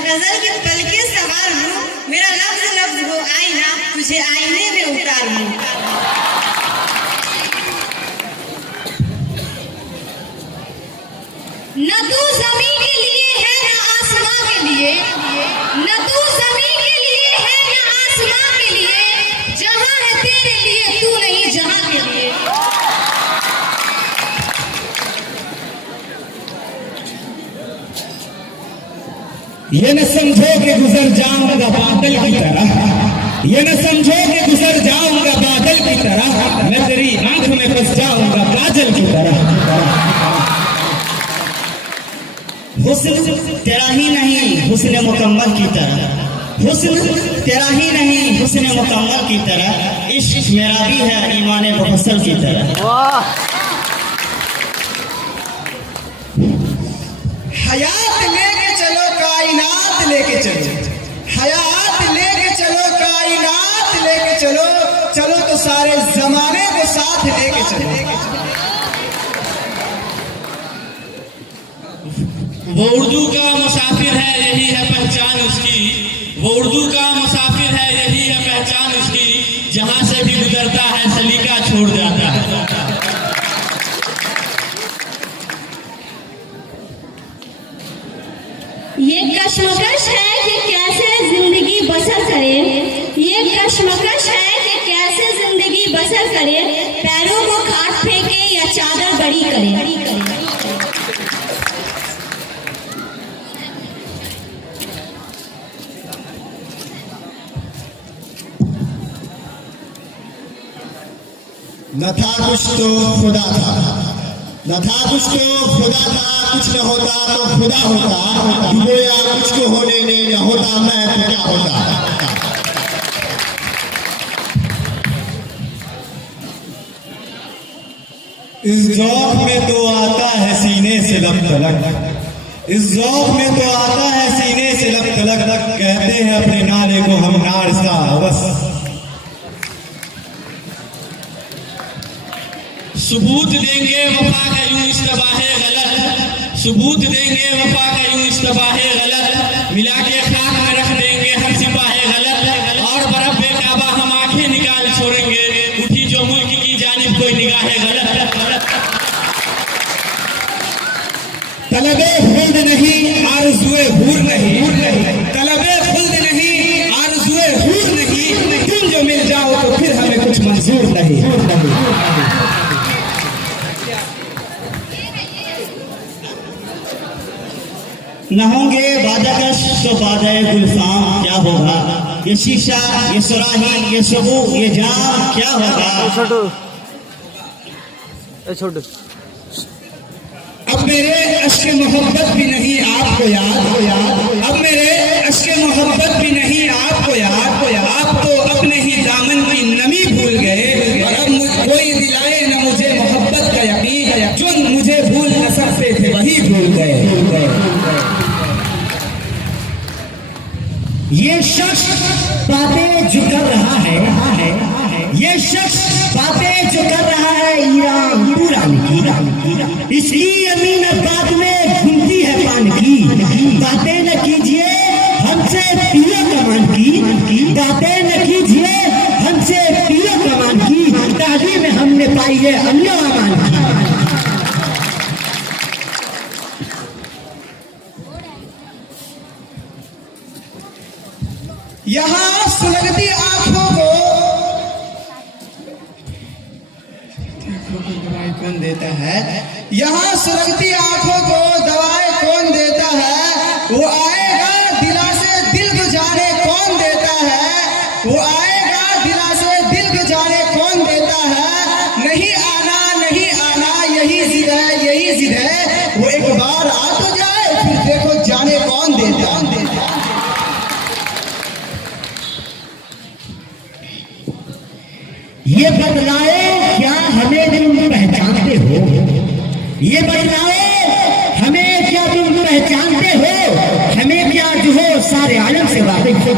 गजल की पलके सवार हूँ, मेरा लफ्ज लफ्ज हो आईना, तुझे आईने में उतार लूं। न तू ज़मीं के लिए है न आसमां के लिए, न तू ज़मीं के लिए है न आसमां के लिए, जहां है तेरे लिए तू नहीं जहां के लिए। ये न समझो कि गुजर जाऊंगा बादल की तरह, ये न समझो कि गुजर जाऊंगा बादल की तरह, मैं तेरी आंख में फंस जाऊंगा काजल की तरह। हुस्न तेरा ही नहीं हुस्न मुकम्मल की तरह, हुस्न तेरा ही नहीं हुस्न मुकम्मल की तरह, इश्क मेरा भी है ईमान मुफस्सल की तरह। हयात लेके चलो कायनात लेके चलो, हयात लेके चलो कायनात लेके चलो, चलो तो सारे जमाने को साथ लेके चलो। वो उर्दू का मुसाफिर है यही है पहचान उसकी, वो उर्दू का मुसाफिर है यही है पहचान उसकी, जहां से भी गुजरता है सलीका छोड़ जाता है। ये कश्मकश है कि कैसे जिंदगी बसर करे, ये कश्मकश है कि कैसे जिंदगी बसर करे, पैरों को खाट फेंके या चादर बड़ी करे। न था कुछ तो खुदा था, न था कुछ तो खुदा था, कुछ न होता तो खुदा होता, गोया कुछ को होने ने न होता मैं तो क्या होता। इस ज़ौक़ में तो आता है सीने से लब तलक, इस ज़ौक़ में तो आता है सीने से लब तलक, कहते हैं अपने नाले को हम नार सा बस। सबूत देंगे वफा का यूं इस्तबाहे गलत, सबूत देंगे वफा का यूं इस्तबाहे गलत, मिला के खाक में रख देंगे हर सिपाहे गलत, और बर्फ बेकाबा हम आंखें निकाल छोड़ेंगे, उठी जो मुल्क की जानिब कोई निगाहे गलत। तलबे खुल्द नहीं आरज़ुए हूर नहीं, तलबे खुल्द नहीं आरज़ुए हूर नहीं, तुम जो मिल जाओ तो फिर हमें कुछ मंजूर नहीं। न होंगे बाजाकश तो बाजाए गुलफाम क्या होगा, ये शीशा ये सुराही ये सबू ये जाम क्या होगा। छोटू अब मेरे अश्क मोहब्बत भी नहीं आपको याद, अब मेरे अश्क मोहब्बत भी नहीं आपको याद, आप तो अपने ही दामन की नमी भूल गए, और अब कोई दिलाए न मुझे मोहब्बत का यकीन, जो मुझे भूल न सकते थे वही भूल गए। ये शख्स बातें जो कर रहा है, ये शख्स बातें जो कर रहा है ईरान पुरानी की, इसकी अमीन बाद में घूमती है पान की, बातें न कीजिए हमसे पियो कमान की, बातें न कीजिए हमसे पियो कमान की, तालीम में हमने पाई है अल्लाह अमान की। यहाँ सुलगती आंखों को दवाई कौन देता है, यहाँ सुलगती आंखों को दवाई कौन देता है, वो आएगा दिला से दिल को जाने कौन देता है, वो आएगा दिला से दिल को जाने कौन देता है, नहीं आना यही जिद है यही जिद है, वो एक बार आ तो जाए फिर देखो जाने कौन देता है। ये बदलाए क्या हमें तुम पहचानते हो, ये बदलाए हमें क्या तुम पहचानते हो, हमें क्या जो हो सारे आलम से वाकिफ हो।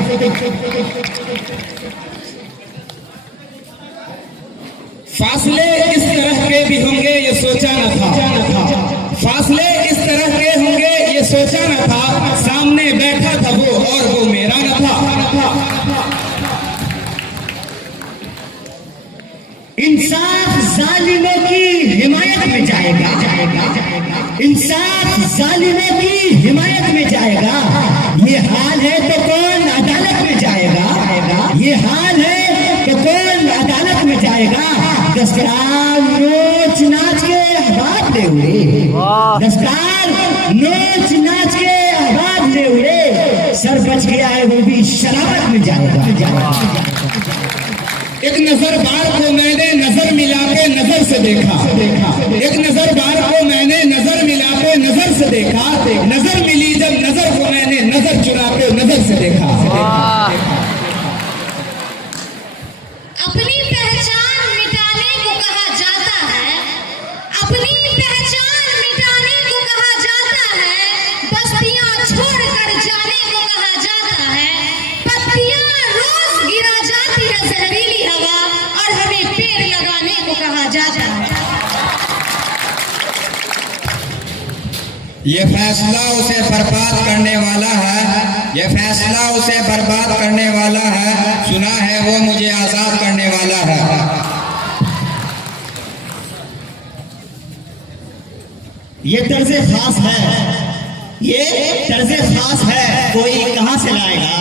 फासले इस तरह के भी होंगे ये सोचा न था, फासले इस तरह के होंगे ये सोचा न था, सामने बैठा था इंसाफ जालिमों की हिमायत में जाएगा। ये हाल है तो कौन अदालत में जाएगा? ये हाल है तो कौन अदालत में जाएगा? दस्तकार नोच नाच के अहबाब ले उड़े, दस्तकार नोच नाच के अहबाब ले उड़े, सर बच गया है वो भी शराबत में जाएगा। एक नजर बार को मैंने नजर मिला के नजर से देखा, एक नजर बार को मैंने नजर मिला के नजर से देखा, नजर मिली जब नजर को मैंने नजर चुरा के नजर से देखा। अपनी पहचान मिटाने को कहा जाता है, अपनी पहचान मिटाने को कहा जाता है, बस्तियां छोड़कर जाने को कहा जाता है, पत्तियां रोज गिरा जाती है जहरीली हवा और हमें पेड़ लगाने को कहा जाता है। ये फैसला उसे बर्बाद करने वाला है, ये फैसला उसे बर्बाद करने वाला है, सुना है वो मुझे आजाद करने वाला है। ये तर्ज खास है, ये तर्ज खास है, कोई कहां से लाएगा?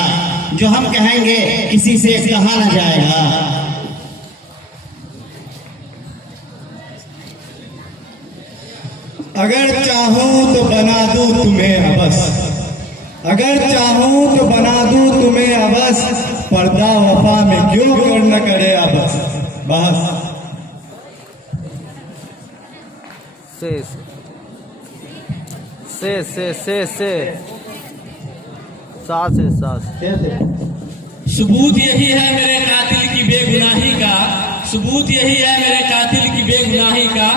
जो हम कहेंगे किसी से कहा ना जाएगा। अगर चाहूं तो बना दूं तुम्हें अबस, अगर चाहूं तो बना दूं तुम्हें अबस, पर्दा वफा में क्यों कर न करे अबस। बस से सास सबूत यही है मेरे कातिल की बेगुनाही का, सबूत यही है मेरे कातिल की बेगुनाही का।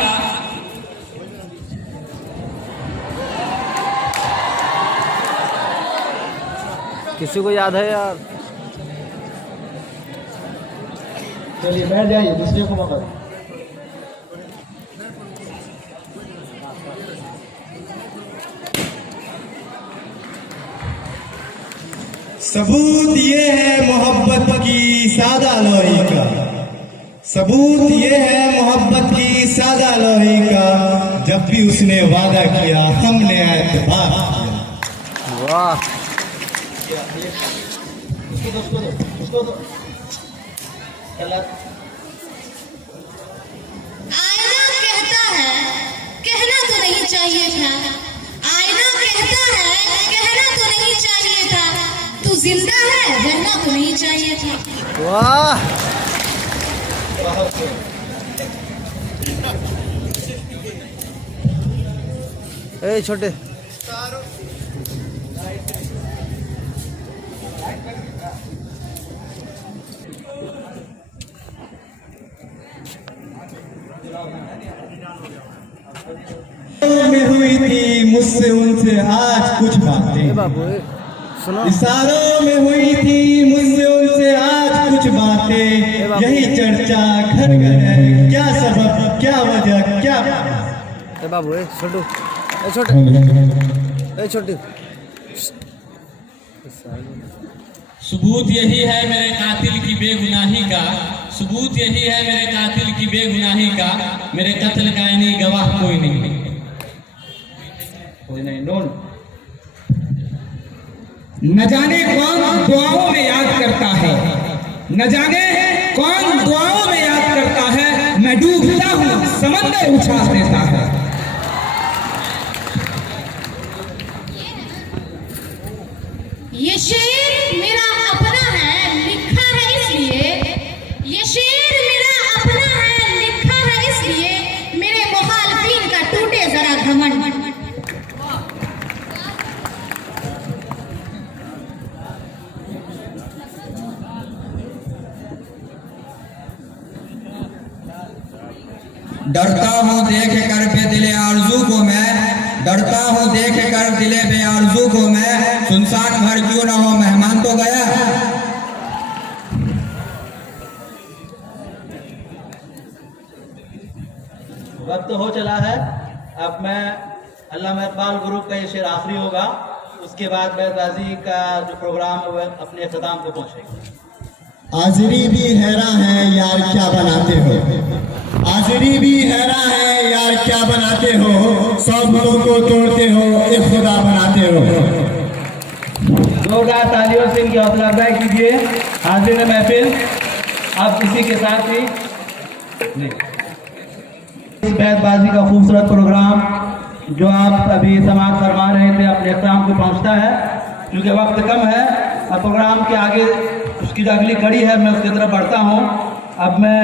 किसी को याद है यार? चलिए बैठ जाइए, दूसरे को मौका। सबूत ये है मोहब्बत की सादा लोही का, सबूत ये है मोहब्बत की सादा लोही का, जब भी उसने वादा किया हमने एतबार किया। वाह, आईना कहता है कहना तो नहीं चाहिए था, आईना कहता है कहना तो नहीं चाहिए था, तू जिंदा है रहना तो नहीं चाहिए था। वाह, ए छोटे में हुई थी मुझसे उनसे आज कुछ बातें, बाबू सुनो। इशारों में हुई थी मुझसे उनसे आज कुछ बातें, यही चर्चा घर घर है, क्या सबब क्या वजह क्या। ए बाबू छोटू, ए छोटे, ए छोटी। सबूत यही है मेरे कातिल की बेगुनाही का, सबूत यही है मेरे कातिल की बेगुनाही का, मेरे कत्ल का इन्हीं गवाह कोई नहीं। न जाने कौन दुआओं में याद करता है, न जाने कौन दुआओं में याद करता है, मैं डूबता हूँ समंदर उछाल देता है। ये शेर मेरा अपना है लिखा है इसलिए, ये शेर मेरा अपना है लिखा है इसलिए, मेरे मुखालफिन का टूटे जरा घमंड। डरता हूँ देख कर बेदिले आरज़ू को मैं, डरता हूँ देख कर दिले बे आरज़ू को मैं, सुनसान घर क्यों ना हो मेहमान तो गया। वक्त हो चला है, अब मैं अल्लामा इकबाल ग्रुप का ये शेर आखिरी होगा, उसके बाद बैर गाजी का जो प्रोग्राम है वह अपने अख्ताम को पहुँचेगा। आजरी भी हैरान है यार क्या बनाते हो, आजरी भी हैरान है यार यार क्या बनाते हो, 100 बुतों को तोड़ते हो, एक खुदा बनाते हो। जोरदार तालियों से इनकी हौसला अफजाई कीजिए। हाजिर महफिल, अब इसी के साथ ही इस बैतबाजी का खूबसूरत प्रोग्राम जो आप अभी समाप्त फरमा रहे थे अपने इख्तिताम को पहुंचता है। क्योंकि वक्त कम है, अब प्रोग्राम के आगे उसकी जो अगली कड़ी है मैं उसकी तरफ बढ़ता हूं। अब मैं